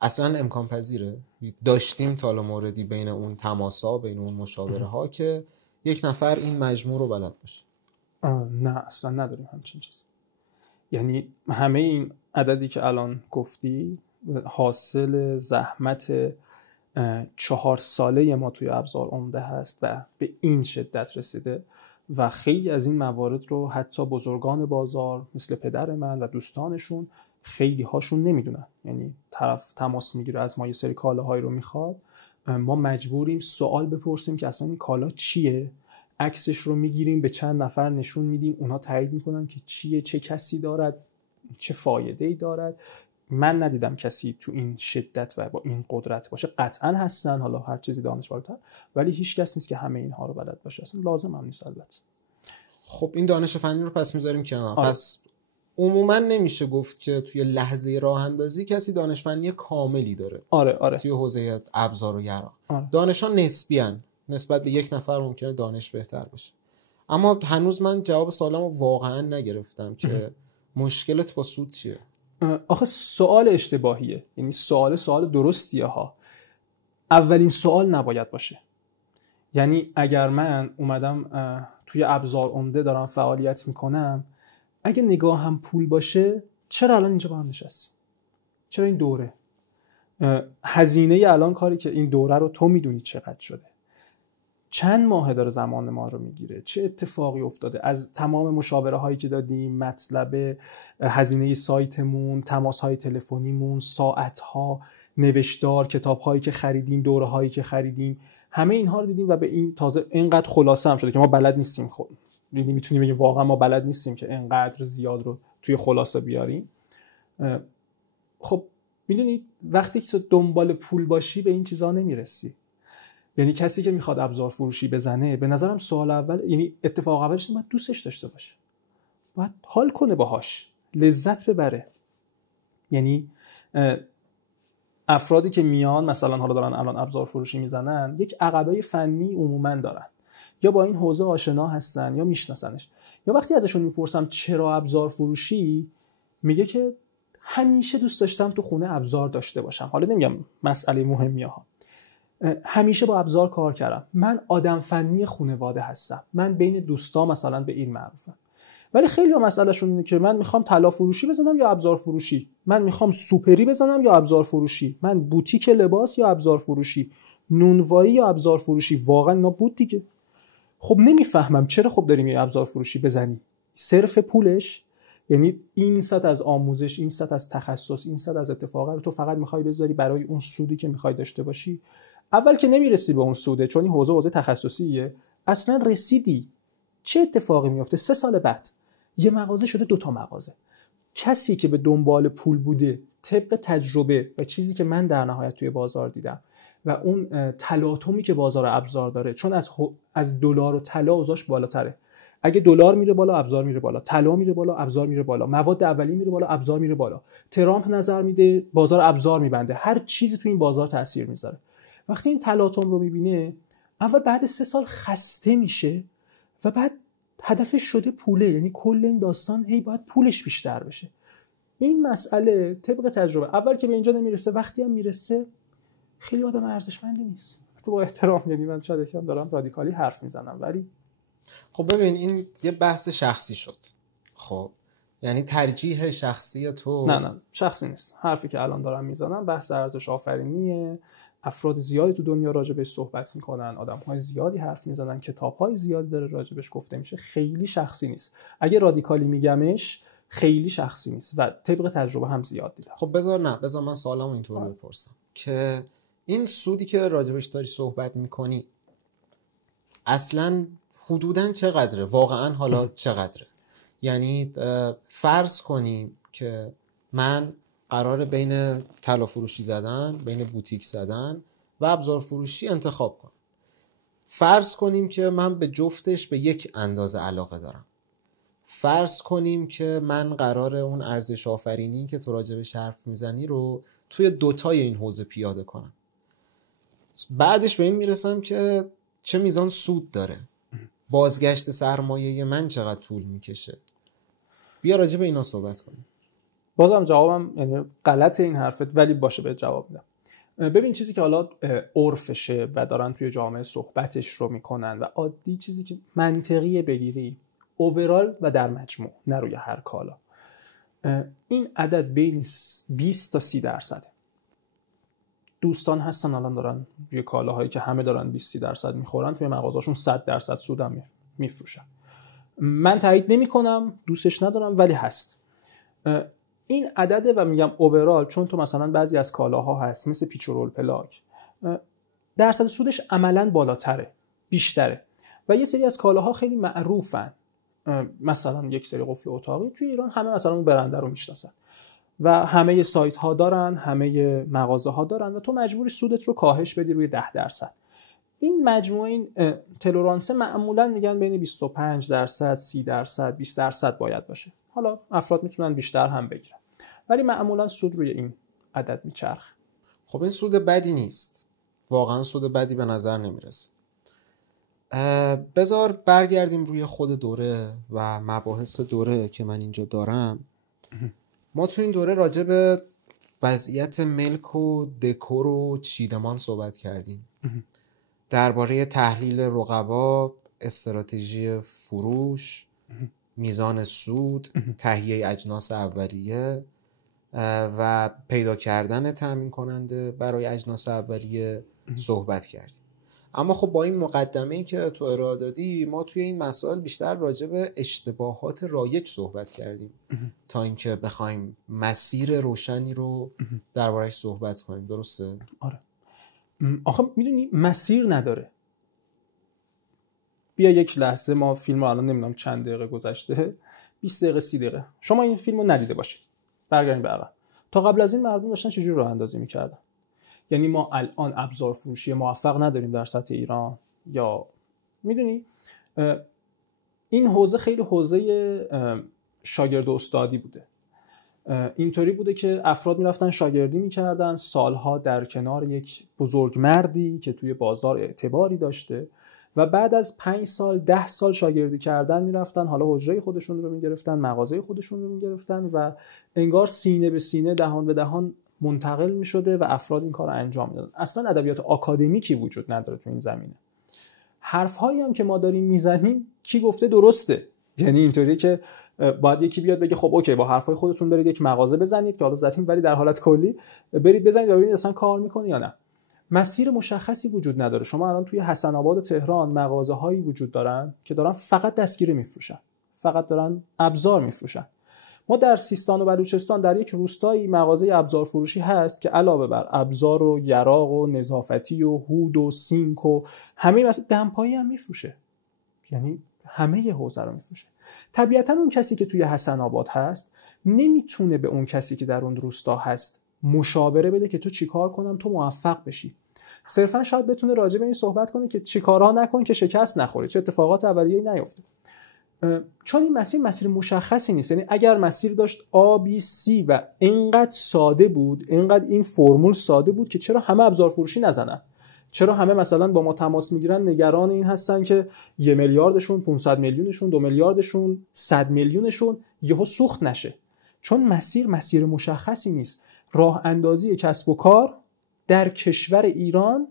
اصلا امکان پذیره؟ داشتیم تا حالا موردی بین اون تماسا، بین اون مشاوره ها که یک نفر این مجموع رو بلد باشه؟ نه اصلا نداریم همچین چیز. یعنی همه این عددی که الان گفتی حاصل زحمت 4 ساله ما توی ابزار عمده هست و به این شدت رسیده و خیلی از این موارد رو حتی بزرگان بازار مثل پدر من و دوستانشون خیلی هاشون نمیدونن. یعنی طرف تماس میگیره از ما، یه سری کالاهایی رو میخواد، ما مجبوریم سوال بپرسیم که اصلا این کالا چیه، عکسش رو میگیریم به چند نفر نشون میدیم، اونا تایید میکنن که چیه، چه کسی دارد، چه فایده‌ای دارد. من ندیدم کسی تو این شدت و با این قدرت باشه. قطعا هستن، حالا هر چیزی دانشوارتر، ولی هیچ کس نیست که همه اینها رو بلد باشه. اصلا لازم هم نیست البته. خب این دانش فنی رو پس میذاریم کنار. پس عموما نمیشه گفت که توی لحظه راه اندازی کسی دانش فنی کاملی داره. آره. توی حوزه ابزار و یرا دانش‌ها نسبیاً نسبت به یک نفر ممکنه دانش بهتر باشه. اما هنوز من جواب سوالمو واقعا نگرفتم که مشکلت با سود چیه؟ آخه سوال اشتباهیه. یعنی سوال درستیه ها. اولین سوال نباید باشه. یعنی اگر من اومدم توی ابزار عمده دارم فعالیت میکنم، اگه نگاه هم پول باشه، چرا الان اینجا با هم نشستیم؟ چرا این دوره؟ هزینه الان کاری که این دوره رو تو میدونی چقدر شده، چند ماه داره زمان ما رو میگیره، چه اتفاقی افتاده، از تمام مشاوره هایی که دادیم، مطلب، هزینه سایتمون، تماس های تلفنیمون، ساعت ها، نوشتار، کتاب هایی که خریدیم، دوره هایی که خریدیم، همه اینها رو دیدیم و به این تازه اینقدر خلاصه هم شده که ما بلد نیستیم. خب میتونیم بگیم واقعا ما بلد نیستیم که اینقدر زیاد رو توی خلاصه بیاریم. خب میدونی وقتی که دنبال پول باشی به این چیزا نمیرسی. یعنی کسی که میخواد ابزار فروشی بزنه، به نظرم سوال اول، یعنی اتفاق اولش باید دوستش داشته باشه، باید حال کنه باهاش، لذت ببره. یعنی افرادی که میان مثلا حالا دارن الان ابزار فروشی میزنن، یک عقبه فنی عموما دارن، یا با این حوزه آشنا هستن یا میشناسنش. یا وقتی ازشون میپرسم چرا ابزار فروشی، میگه که همیشه دوست داشتم تو خونه ابزار داشته باشم. حالا نمیگم مسئله مهمیه ها، همیشه با ابزار کار کردم، من آدم فنی خانواده هستم، من بین دوستا مثلا به این معروفم. ولی خیلی ها مسئلهشون اینه که من میخوام طلا فروشی بزنم یا ابزار فروشی، من میخوام سوپری بزنم یا ابزار فروشی، من بوتیک لباس یا ابزار فروشی، نونوایی یا ابزار فروشی. واقعا اینا بود دیگه. خب نمیفهمم چرا خب داریم یه ابزار فروشی بزنی، صرف پولش یعنی این سطح از آموزش، این سطح از تخصص، این سطح از اتفاقا رو تو فقط میخوای بذاری برای اون سودی که میخوای داشته باشی. اول که نمیرسی به اون سوده، چون این حوزه تخصصیه. اصلا رسیدی چه اتفاقی میفته 3 سال بعد؟ یه مغازه شده 2 تا مغازه. کسی که به دنبال پول بوده، طبق تجربه و چیزی که من در نهایت توی بازار دیدم و اون تلاطمی که بازار ابزار داره، چون از دلار و طلا اوضاعش بالاتره. اگه دلار میره بالا، ابزار میره بالا، طلا میره بالا، ابزار میره بالا، مواد اولیه میره بالا، ابزار میره بالا. ترامپ نظر میده، بازار ابزار میبنده. هر چیزی تو این بازار تاثیر میذاره. وقتی این تلاطم رو میبینه، اول بعد 3 سال خسته میشه و بعد هدفش شده پوله. یعنی کل این داستان هی باید پولش بیشتر بشه. این مسئله طبق تجربه اول که به اینجا نمیرسه، وقتی هم میرسه خیلی آدم ارزشمندی نیست. تو با احترام، یعنی من شاید یکم دارم رادیکالی حرف میزنم، ولی خب ببین این یه بحث شخصی شد. خب یعنی ترجیح شخصی تو؟ نه شخصی نیست. حرفی که الان دارم میزنم بحث ارزش آفرینیه. افراد زیادی تو دنیا راجبش صحبت میکنن، آدم‌های زیادی حرف میزنن، کتاب‌های زیادی داره راجبش گفته میشه. خیلی شخصی نیست. اگه رادیکالی میگمش خیلی شخصی نیست و طبق تجربه هم زیاد دیدم. خب بذار من سوالمو اینطوری بپرسم که این سودی که راجبش داری صحبت میکنی اصلا حدوداً چقدره؟ واقعاً حالا چقدره؟ یعنی فرض کنیم که من قراره بین طلا فروشی زدن، بین بوتیک زدن و ابزار فروشی انتخاب کنم. فرض کنیم که من به جفتش به یک اندازه علاقه دارم. فرض کنیم که من قراره اون ارزش آفرینی که تو راجبش حرف میزنی رو توی دوتای این حوزه پیاده کنم. بعدش به این میرسم که چه میزان سود داره، بازگشت سرمایه من چقدر طول میکشه. بیا راجع به اینا صحبت کنیم. بازم جوابم یعنی غلط این حرفت، ولی باشه به جواب میدم. ببین چیزی که حالا عرفشه و دارن توی جامعه صحبتش رو میکنن و عادی چیزی که منطقیه بگیری اوورال و در مجموع، نه روی هر کالا، این عدد بین 20 تا 30%. دوستان هستن الان دارن روی کالاهایی که همه دارن 20-30% میخورن توی مغازهاشون 100% سودم میفروشن. من تایید نمیکنم، دوستش ندارم، ولی هست. این عدده و میگم اوورال، چون تو مثلا بعضی از کالاها هست مثل پیچ و رول پلاک درصد سودش عملاً بالاتره، بیشتره. و یه سری از کالاها خیلی معروفن، مثلا یک سری قفل اتاقی توی ایران همه مثلا اون برنده رو میشناسن و همه سایت ها دارن، همه مغازه ها دارن و تو مجبوری سودت رو کاهش بدی روی 10%. این مجموعه این تلورانس معمولا میگن بین 25%، 30%، 20% باید باشه. حالا افراد میتونن بیشتر هم بگیرن، ولی معمولا سود روی این عدد میچرخه. خب این سود بدی نیست، واقعا سود بدی به نظر نمیرسه. بذار برگردیم روی خود دوره و مباحث دوره که من اینجا دارم. ما تو این دوره راجع به وضعیت ملک و دکور و چیدمان صحبت کردیم، درباره تحلیل رقبا، استراتژی فروش، میزان سود، تهیه اجناس اولیه و پیدا کردن تامین کننده برای اجناس اولیه صحبت کردیم. اما خب با این مقدمه‌ای که تو ارائه دادی، ما توی این مسائل بیشتر راجع به اشتباهات رایج صحبت کردیم تا اینکه بخوایم مسیر روشنی رو درباره‌اش صحبت کنیم. درسته؟ آره. آخه میدونی مسیر نداره. بیا یک لحظه، ما فیلم رو الان نمیدونم چند دقیقه گذشته، 20 دقیقه 30 دقیقه شما این فیلم رو ندیده باشید، برگردیم به عقب. تا قبل از این مردم داشتن چجوری راه اندازی میکردن؟ یعنی ما الان ابزار فروشی موفق نداریم در سطح ایران، یا میدونی این حوزه خیلی حوزه شاگرد و استادی بوده. اینطوری بوده که افراد میرفتن شاگردی میکردن سالها در کنار یک بزرگمردی که توی بازار اعتباری داشته و بعد از 5 سال 10 سال شاگردی کردن میرفتن حالا حجره خودشون رو میگرفتن، مغازه خودشون رو میگرفتن و انگار سینه به سینه، دهان به دهان منتقل میشده و افراد این کار رو انجام میدادن. اصلا ادبیات آکادمیکی وجود نداره تو این زمینه. حرفهایی هم که ما داریم میزنیم کی گفته درسته؟ یعنی اینطوری که باید یکی بیاد بگه خب اوکی با حرفای خودتون برید یک مغازه بزنید که حالا زدیم، ولی در حالت کلی برید بزنید و ببینید اصلا کار میکنه یا نه. مسیر مشخصی وجود نداره. شما الان توی حسن آباد و تهران مغازه‌هایی وجود دارن که دارن فقط دستگیری میفروشن، فقط دارن ابزار میفروشن. ما در سیستان و بلوچستان در یک روستایی مغازه ابزار فروشی هست که علاوه بر ابزار و یراق و نظافتی و هود و سینک و همه دمپایی هم میفروشه، یعنی همه حوزه رو میفروشه. طبیعتا اون کسی که توی حسن آباد هست نمیتونه به اون کسی که در اون روستا هست مشاوره بده که تو چیکار کنم تو موفق بشی. صرفا شاید بتونه راجع به این صحبت کنه که چیکارها نکن که شکست نخوری، چه اتفاقات اولیه‌ای نیفته. چون این مسیر مشخصی نیست. یعنی اگر مسیر داشت A B C و اینقدر ساده بود، اینقدر این فرمول ساده بود که چرا همه ابزار فروشی نزنن؟ چرا همه مثلا با ما تماس میگیرن نگران این هستن که 1 میلیاردشون، 500 میلیونشون، 2 میلیاردشون، 100 میلیونشون یهو سوخت نشه؟ چون مسیر مشخصی نیست. راه اندازی کسب و کار در کشور ایران،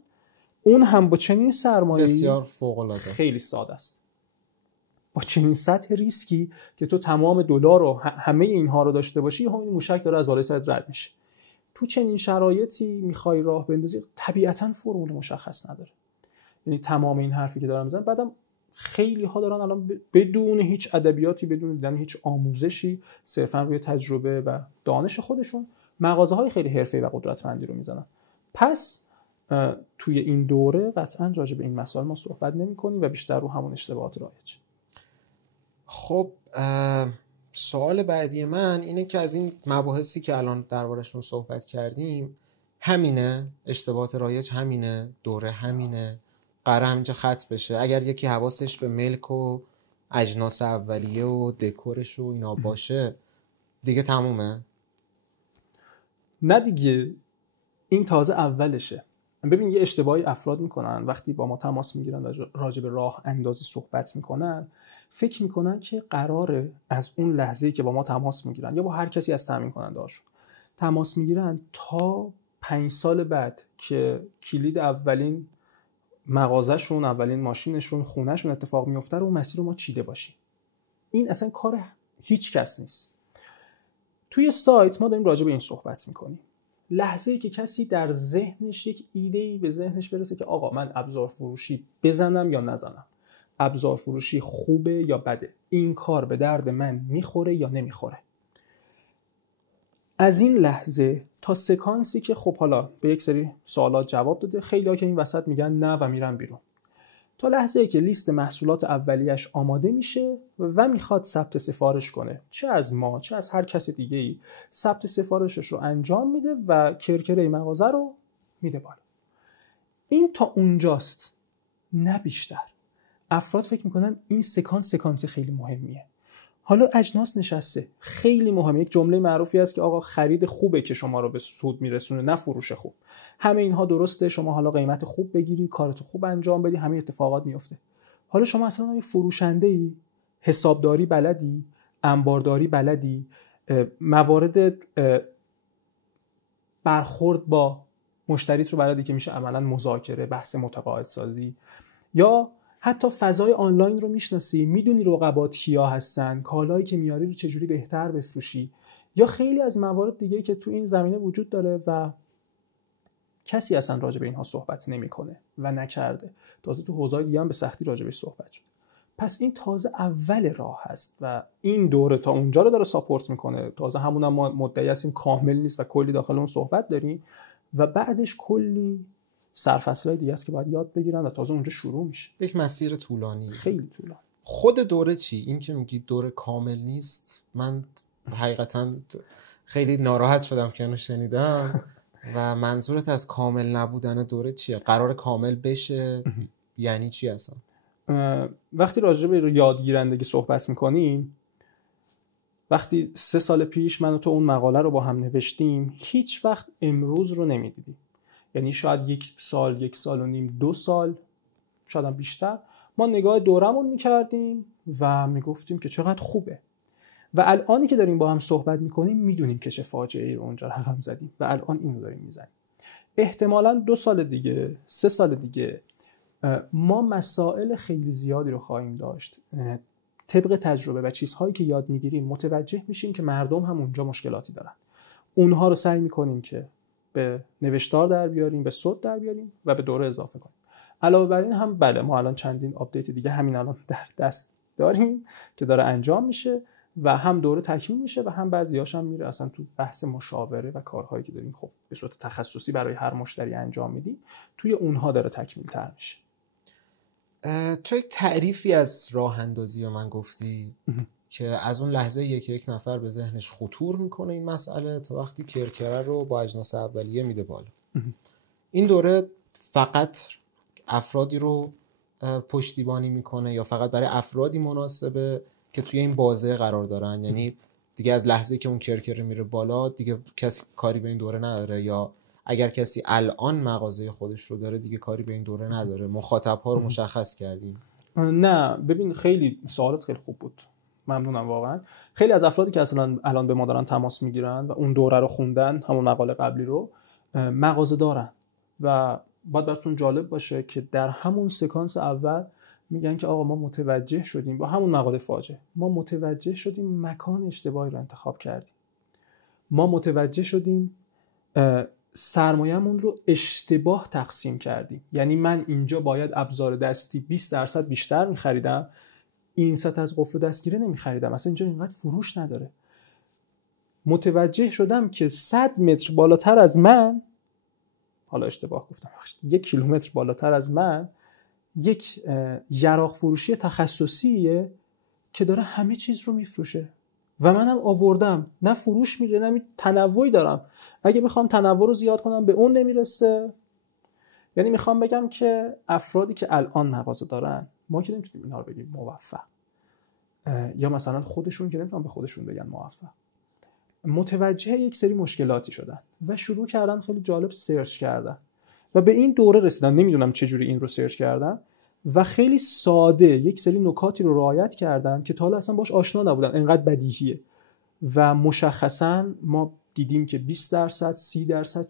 اون هم با چنین سرمایه‌ای بسیار فوق‌العاده خیلی ساده است. با چنین سطح ریسکی که تو تمام دلار و همه اینها رو داشته باشی، همین موشک داره از بالای سرت رد میشه. تو چنین شرایطی میخوای راه بندازی، طبیعتاً فرمول مشخص نداره. یعنی تمام این حرفی که دارم میزنم، بعدم خیلی ها دارن الان بدون هیچ ادبیاتی، بدون دیدن هیچ آموزشی، صرفا روی تجربه و دانش خودشون مغازه های خیلی حرفه‌ای و قدرتمندی رو میزنن. پس توی این دوره قطعاً راجع به این مسائل ما صحبت نمی‌کنیم و بیشتر رو همون اشتباهات رایج. خب سوال بعدی من اینه که از این مباحثی که الان دربارشون صحبت کردیم همینه؟ اشتباهات رایج همینه؟ دوره همینه؟ قراره همینجا ختم بشه؟ اگر یکی حواسش به ملک و اجناس اولیه و دکورش و اینا باشه دیگه تمومه؟ نه دیگه، این تازه اولشه. ببین یه اشتباهی افراد میکنن وقتی با ما تماس میگیرن و راجع به راه اندازی صحبت میکنن، فکر میکنن که قراره از اون لحظه‌ای که با ما تماس میگیرن یا با هر کسی از تامین کننده هاشون تماس میگیرن تا 5 سال بعد که کلید اولین مغازهشون، اولین ماشینشون، خونهشون اتفاق میفته رو اون مسیر رو ما چیده باشیم. این اصلا کار هیچ کس نیست. توی سایت ما داریم راجع به این صحبت میکنیم. لحظه‌ای که کسی در ذهنش یک ایده‌ای به ذهنش برسه که آقا من ابزار فروشی بزنم یا نزنم، ابزار فروشی خوبه یا بده، این کار به درد من میخوره یا نمیخوره، از این لحظه تا سکانسی که خب حالا به یک سری سوالات جواب داده، خیلی‌ها که این وسط میگن نه و میرن بیرون، تا لحظه‌ای که لیست محصولات اولیه‌اش آماده میشه و میخواد ثبت سفارش کنه، چه از ما چه از هر کس دیگه‌ای، ثبت سفارشش رو انجام میده و کرکره مغازه رو میده بالا. این تا اونجاست، نه بیشتر. افراد فکر میکنن این سکانس خیلی مهمیه. حالا اجناس نشسته، خیلی مهمه. یک جمله معروفی هست که آقا خرید خوبه که شما رو به سود میرسونه، نه فروش خوب. همه اینها درسته، شما حالا قیمت خوب بگیری، کارتو خوب انجام بدی، همه اتفاقات میفته. حالا شما اصلا یه فروشنده‌ای، حسابداری بلدی، انبارداری بلدی، موارد برخورد با مشتریت رو بلدی که میشه عملاً مذاکره، بحث متقاعدسازی، یا حتی فضای آنلاین رو میشناسی، میدونی رقبات کیا هستن، کالایی که میاری رو چجوری بهتر بفروشی، یا خیلی از موارد دیگه که تو این زمینه وجود داره و کسی اصلا راجع به اینها صحبت نمیکنه و نکرده. تازه تو حوزه‌های دیگه هم به سختی راجع بهش صحبت شد. پس این تازه اول راه هست و این دوره تا اونجا رو داره ساپورت میکنه. تازه همون هم ما مدعی هستیم کامل نیست و کلی داخل اون صحبت داریم و بعدش کلی سرفصلای دیگه است که باید یاد بگیرن و تازه اونجا شروع میشه. یک مسیر طولانی، خیلی طولانی. خود دوره چی؟ این که میگی دوره کامل نیست، من حقیقتا خیلی ناراحت شدم که اینو شنیدم. و منظورت از کامل نبودن دوره چیه؟ قرار کامل بشه یعنی چی اصلا؟ وقتی راجع به یادگیرندگی صحبت میکنیم، وقتی 3 سال پیش من و تو اون مقاله رو با هم نوشتیم، هیچ وقت امروز رو نمیدیدیم. یعنی شاید 1 سال، 1 سال و نیم، 2 سال، شاید هم بیشتر، ما نگاه دورمون میکردیم و میگفتیم که چقدر خوبه. و الانی که داریم با هم صحبت میکنیم میدونیم که چه فاجعه‌ای رو اونجا رقم زدیم و الان اینو داریم میزنیم. احتمالاً 2 سال دیگه، 3 سال دیگه ما مسائل خیلی زیادی رو خواهیم داشت. طبق تجربه و چیزهایی که یاد میگیریم متوجه میشیم که مردم هم اونجا مشکلاتی دارن. اونها رو سعی میکنیم که به نوشتار در بیاریم، به صوت در بیاریم و به دوره اضافه کنیم. علاوه بر این هم بله، ما الان چندین آپدیت دیگه همین الان در دست داریم که داره انجام میشه و هم دوره تکمیل میشه و هم بعضی‌هاش هم میره اصلا تو بحث مشاوره و کارهایی که داریم خب به صورت تخصصی برای هر مشتری انجام میدیم، توی اونها داره تکمیل تر میشه. تو یک تعریفی از راه اندازی من گفتی که از اون لحظه یک نفر به ذهنش خطور میکنه این مسئله تا وقتی کرکره رو با اجناس اولیه میده بالا. این دوره فقط افرادی رو پشتیبانی میکنه یا فقط برای افرادی مناسبه که توی این بازه قرار دارن؟ یعنی دیگه از لحظه که اون کرکره میره بالا دیگه کسی کاری به این دوره نداره، یا اگر کسی الان مغازه خودش رو داره دیگه کاری به این دوره نداره؟ مخاطب ها رو مشخص کردیم؟ نه ببین، خیلی سوالات خیلی خوب بود، ممنونم واقعا. خیلی از افرادی که اصلا الان به ما دارن تماس میگیرن و اون دوره رو خوندن، همون مقاله قبلی رو، مغازه دارن و باید براتون جالب باشه که در همون سکانس اول میگن که آقا ما متوجه شدیم، با همون مقاله فاجعه، ما متوجه شدیم مکان اشتباهی رو انتخاب کردیم، ما متوجه شدیم سرمایه‌مون رو اشتباه تقسیم کردیم، یعنی من اینجا باید ابزار دستی 20% بیشتر می‌خریدم، این سطح از قفل و دستگیره نمی‌خریدم، اصلا اینجا اینقدر فروش نداره. متوجه شدم که 100 متر بالاتر از من، حالا اشتباه گفتم، 1 کیلومتر بالاتر از من یک یراق فروشی تخصصیه که داره همه چیز رو میفروشه و منم آوردم، نه فروش میره نه تنوعی دارم، اگه بخوام تنوع رو زیاد کنم به اون نمیرسه. یعنی میخوام بگم که افرادی که الان مغازه دارن، ما که نمیتونیم اینا رو بگیم موفق، یا مثلا خودشون که نمیتونن به خودشون بگن موفق، متوجه یک سری مشکلاتی شدن و شروع کردن خیلی جالب سرچ کردن و به این دوره رسیدن. نمیدونم چجوری این رو سرچ کردن و خیلی ساده یک سری نکاتی رو رعایت کردن که تا حالا اصلا باش آشنا نبودن، انقدر بدیهیه و مشخصا ما دیدیم که 20%، 30%،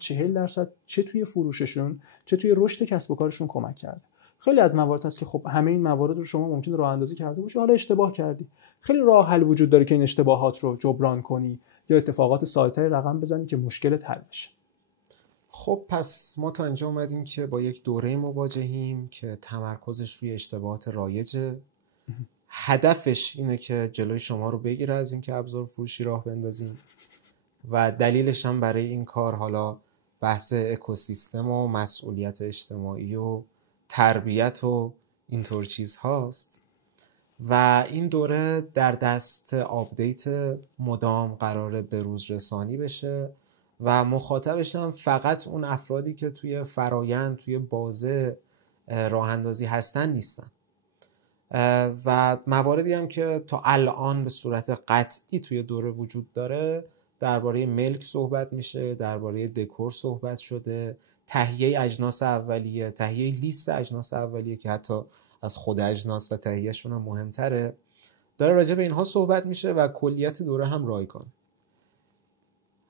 40% چه توی فروششون چه توی رشد کسب و کارشون کمک کرده. خیلی از موارد هست که خب همه این موارد رو شما ممکنه راه اندازی کرده باشی، حالا اشتباه کردی، خیلی راه حل وجود داره که این اشتباهات رو جبران کنی یا اتفاقات سایت‌های رقم بزنی که مشکلت حل بشه. خب پس ما تا اینجا اومدیم که با یک دوره مواجهیم که تمرکزش روی اشتباهات رایجه، هدفش اینه که جلوی شما رو بگیره از اینکه ابزار فروشی راه بندازیم و دلیلش هم برای این کار حالا بحث اکوسیستم و مسئولیت اجتماعی و تربیت و اینطور چیز هاست و این دوره در دست آپدیت مدام قراره به روز رسانی بشه و مخاطبش هم فقط اون افرادی که توی فرایند توی بازه راه اندازی هستن نیستن و مواردی هم که تا الان به صورت قطعی توی دوره وجود داره، درباره ملک صحبت میشه، درباره دکور صحبت شده، تهیه اجناس اولیه، تهیه لیست اجناس اولیه که حتی از خود اجناس و تهیهشون هم مهمتره، داره راجع به اینها صحبت میشه و کلیت دوره هم رایگان.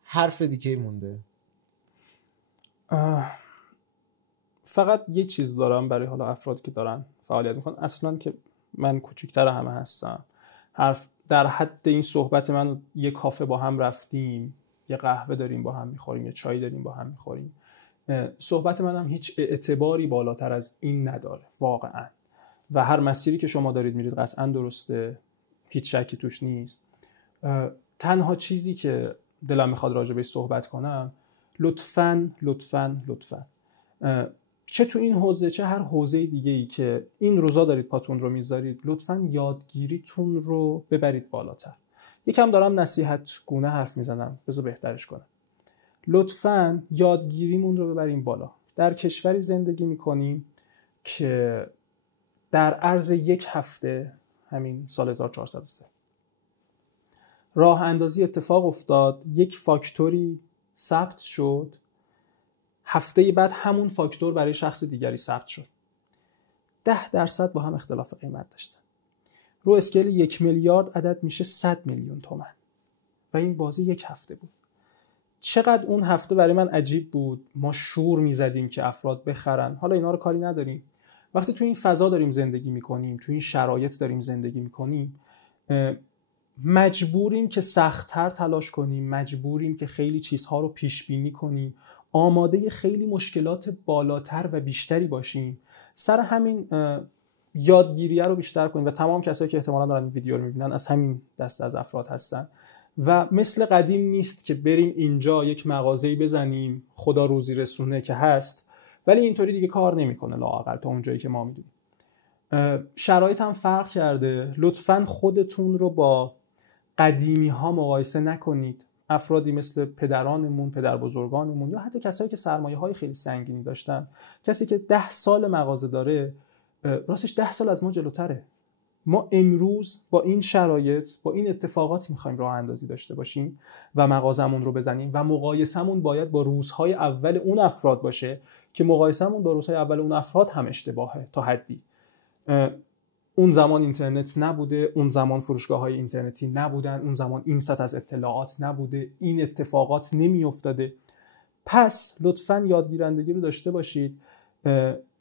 حرف دیگه مونده؟ فقط یه چیز دارم برای حالا افرادی که دارن فعالیت میکنن، اصلا که من کوچیک‌تر همه هستم، حرف در حد این صحبت من یه کافه با هم رفتیم، یه قهوه داریم با هم میخوریم، یه چای داریم با هم میخوریم، صحبت منم هیچ اعتباری بالاتر از این نداره واقعا و هر مسیری که شما دارید میرید قطعا درسته، هیچ شکی توش نیست. تنها چیزی که دلم میخواد راجع بهش صحبت کنم، لطفاً چه تو این حوزه چه هر حوزه دیگه‌ای که این روزا دارید پاتون رو میذارید، لطفاً یادگیریتون رو ببرید بالاتر. یکم دارم نصیحت گونه حرف میزنم، بذار بهترش کنم. لطفاً یادگیریمون رو ببریم بالا. در کشوری زندگی میکنیم که در عرض یک هفته، همین سال 1403 راه اندازی اتفاق افتاد، یک فاکتوری ثبت شد، هفته بعد همون فاکتور برای شخص دیگری ثبت شد، 10% با هم اختلاف قیمت داشتن، رو اسکیل 1 میلیارد عدد میشه 100 میلیون تومان و این بازی یک هفته بود. چقدر اون هفته برای من عجیب بود، ما شور میزدیم که افراد بخرن، حالا اینا رو کاری نداریم. وقتی تو این فضا داریم زندگی میکنیم، تو این شرایط داریم زندگی میکنیم، مجبوریم که سخت‌تر تلاش کنیم، مجبوریم که خیلی چیزها رو پیش بینی کنیم، آماده خیلی مشکلات بالاتر و بیشتری باشیم. سر همین یادگیریه رو بیشتر کنید و تمام کسایی که احتمالاً دارن این ویدیو رو میبینن از همین دسته از افراد هستن و مثل قدیم نیست که بریم اینجا یک مغازه‌ای بزنیم خدا روزی رسونه که هست، ولی اینطوری دیگه کار نمیکنه لااقل تا اونجایی که ما میدونیم. شرایط هم فرق کرده. لطفاً خودتون رو با قدیمی ها مقایسه نکنید. افرادی مثل پدرانمون، پدر بزرگانمون یا حتی کسایی که سرمایه های خیلی سنگینی داشتن، کسی که 10 سال مغازه داره راستش 10 سال از ما جلوتره. ما امروز با این شرایط، با این اتفاقات میخوایم راه اندازی داشته باشیم و مغازمون رو بزنیم و مقایسمون باید با روزهای اول اون افراد باشه که مقایسمون با روزهای اول اون افراد هم اشتباهه تا حدی. اون زمان اینترنت نبوده، اون زمان فروشگاه‌های اینترنتی نبودن، اون زمان این سطح از اطلاعات نبوده، این اتفاقات نمی‌افتاده. پس لطفاً یادگیرندگی رو داشته باشید،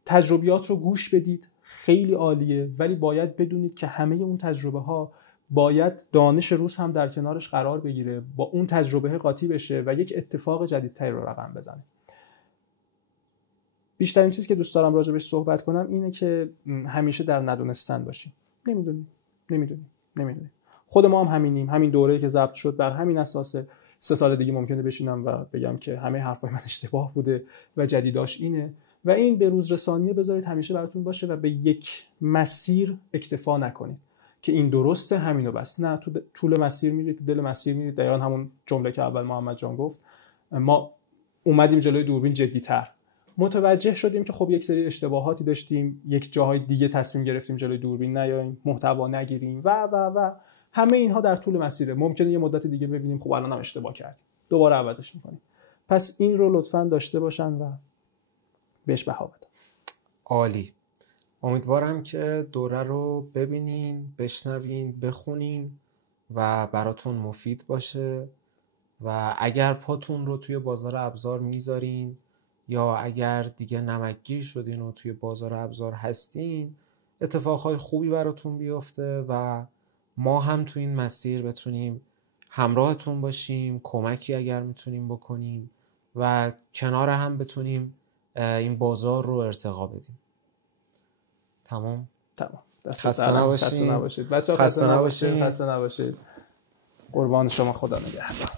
تجربیات رو گوش بدید، خیلی عالیه، ولی باید بدونید که همه اون تجربه‌ها باید دانش روز هم در کنارش قرار بگیره، با اون تجربه قاطی بشه و یک اتفاق جدیدتری رو رقم بزنه. بیشترین چیزی که دوست دارم راجع بهش صحبت کنم اینه که همیشه در ندونستن باشیم. نمیدونیم. خود ما هم همینیم. همین دوره‌ای که ضبط شد بر همین اساسه 3 سال دیگه ممکنه بشینم و بگم که همه حرفای من اشتباه بوده و جدیداش اینه و این به روز رسانیه بذارید همیشه براتون باشه و به یک مسیر اکتفا نکنید که این درسته همینو بس. نه، تو طول مسیر میرید، تو دل مسیر میرید. دقیقاً همون جمله که اول محمد جان گفت، ما اومدیم جلوی دوربین جدی‌تر، متوجه شدیم که خب یک سری اشتباهاتی داشتیم، یک جاهای دیگه تصمیم گرفتیم جلوی دوربین نیاییم، محتوا نگیریم و همه اینها در طول مسیره. ممکنه یه مدت دیگه ببینیم خب الان هم اشتباه کردیم، دوباره عوضش می‌کنیم. پس این رو لطفاً داشته باشن و بهش بها بدن. عالی. امیدوارم که دوره رو ببینین، بشنوین، بخونین و براتون مفید باشه و اگر پاتون رو توی بازار ابزار میذارین یا اگر دیگه نمکگیر شدین و توی بازار ابزار هستین، اتفاقهای خوبی براتون بیفته و ما هم توی این مسیر بتونیم همراهتون باشیم، کمکی اگر میتونیم بکنیم و کنار هم بتونیم این بازار رو ارتقا بدیم. تمام. خسته نباشید بچه‌ها. خسته نباشید. قربان شما. خدا نگهدار.